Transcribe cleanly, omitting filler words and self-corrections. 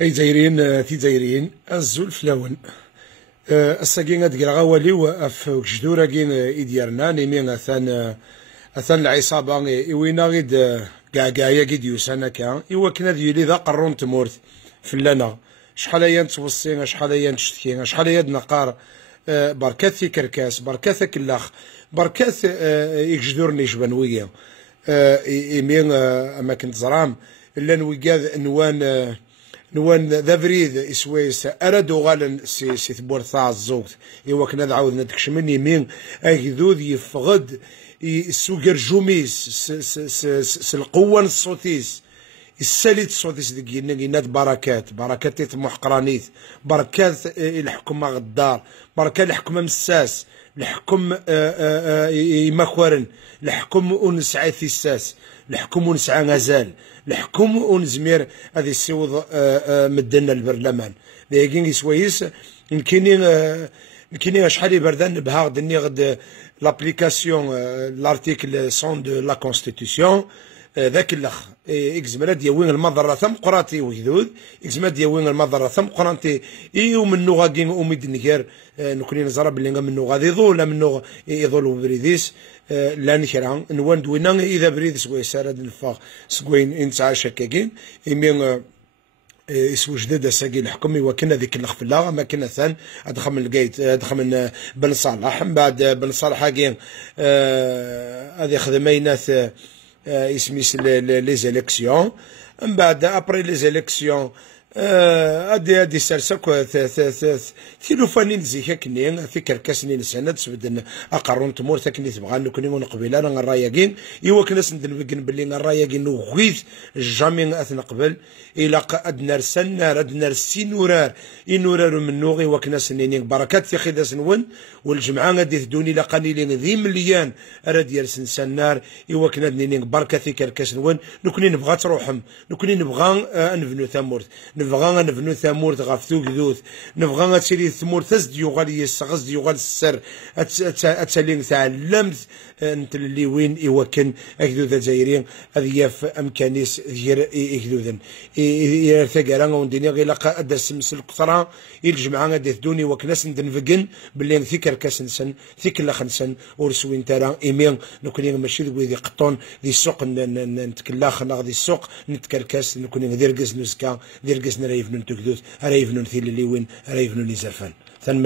أي زايرين تيزايرين الزول فلاون الساكين هاد غاولي وأف جدورا كين إديارنا نيمين أثان العصابة إوينا غيد كاكايا كيد يوسانا كان إوا كنا ديولي ذا قرون تمورت فلانا شحال هي نتوصي شحال هي نشتكي شحال هي نقار بركات في كركاس بركات كلاخ بركات يجدور نيشبان ويا إيمين أما كنت زرام إلا نويقاذ نوان ذا بريد إسويس أردو غالا سي ثبور ثاع الزوغت إوا كنا نعاود ندكشمن يمين أكذوذ يفقد السوقر جوميس القوة الصوتيس الساليت الصوتيس ديك بركات يطمح قرانيت بركات الحكومة غدار بركات الحكومة مساس الحكم مخورن الحكم ونسعى ثيساس الحكم ونسعى غزال الحكم ونزمير هذه السيوض مدنا البرلمان لكن سويس يمكن شحال يبردان بها غدني غد لابليكاسيون لارتيكل 100 دو لا كونستيتيسيون ذاك الاخ اكزمرا ديوين المضره ثم قراتي ويذود اكزمرا ديوين المضره ثم قرانتي ومنو غاكين اميد نكير نكوني نزرا بلي منو غادي يضول منو يضول بريديس لا نكرا نوان دوينا اذا بريديس ويسارد الفاغ سكوين انت شكاكين يمين اسمو جديد ساقي الحكم وكنا ذيك الخفله ما كنا ثان ادخل من القيت ادخل من بن صالح من بعد بن صالح كاين هذه خدمينات اسميس لي زيليكسيون من بعد ابري لي زيليكسيون هادي سرسك تيلوفاني نزيكا كنين في كركاسني نسانا تسبدن اقرون تمور تكني تبغى نكوني ونقبل انا الرايقين ايوا كنا سندلفكن باللي الرايقين وغيث جامي اثنا قبل الى ادنا رسلنا ردنا رسي نورار نورار من نوغي وكنا سنين بركات في خدا سنون والجمعه غادي تدوني لقاني لين ذي مليان راد يرسن سنار ايوا كنا دنين بركه في كركاس نون نكوني نبغى تروحهم نكوني نبغى نبنو ثمورت نبغى نبنو ثمورت غافتو كذوث نبغى تسيري ثمورت تزد يغال يسغز يغال السر اتسالين تعلمت انت اللي وين ايوا كان اكدو ذا زايرين هذه ياف امكانيس غير اكدوذن ثقرا ونديني غير لقى ادرس مسل القطرة الجمعه غادي تدوني وكناس ندنفقن باللي في كركاس نسن في كل خنسن ورسوين ترى ايمين نكوني ماشي ذي قطون ذي السوق نتكلاخ غادي السوق نتكركاس نكوني ندير قز نسكا ندير قز نرايفنون تكدوث رايفنون ثيل اللي وين رايفنون يزرفان ثان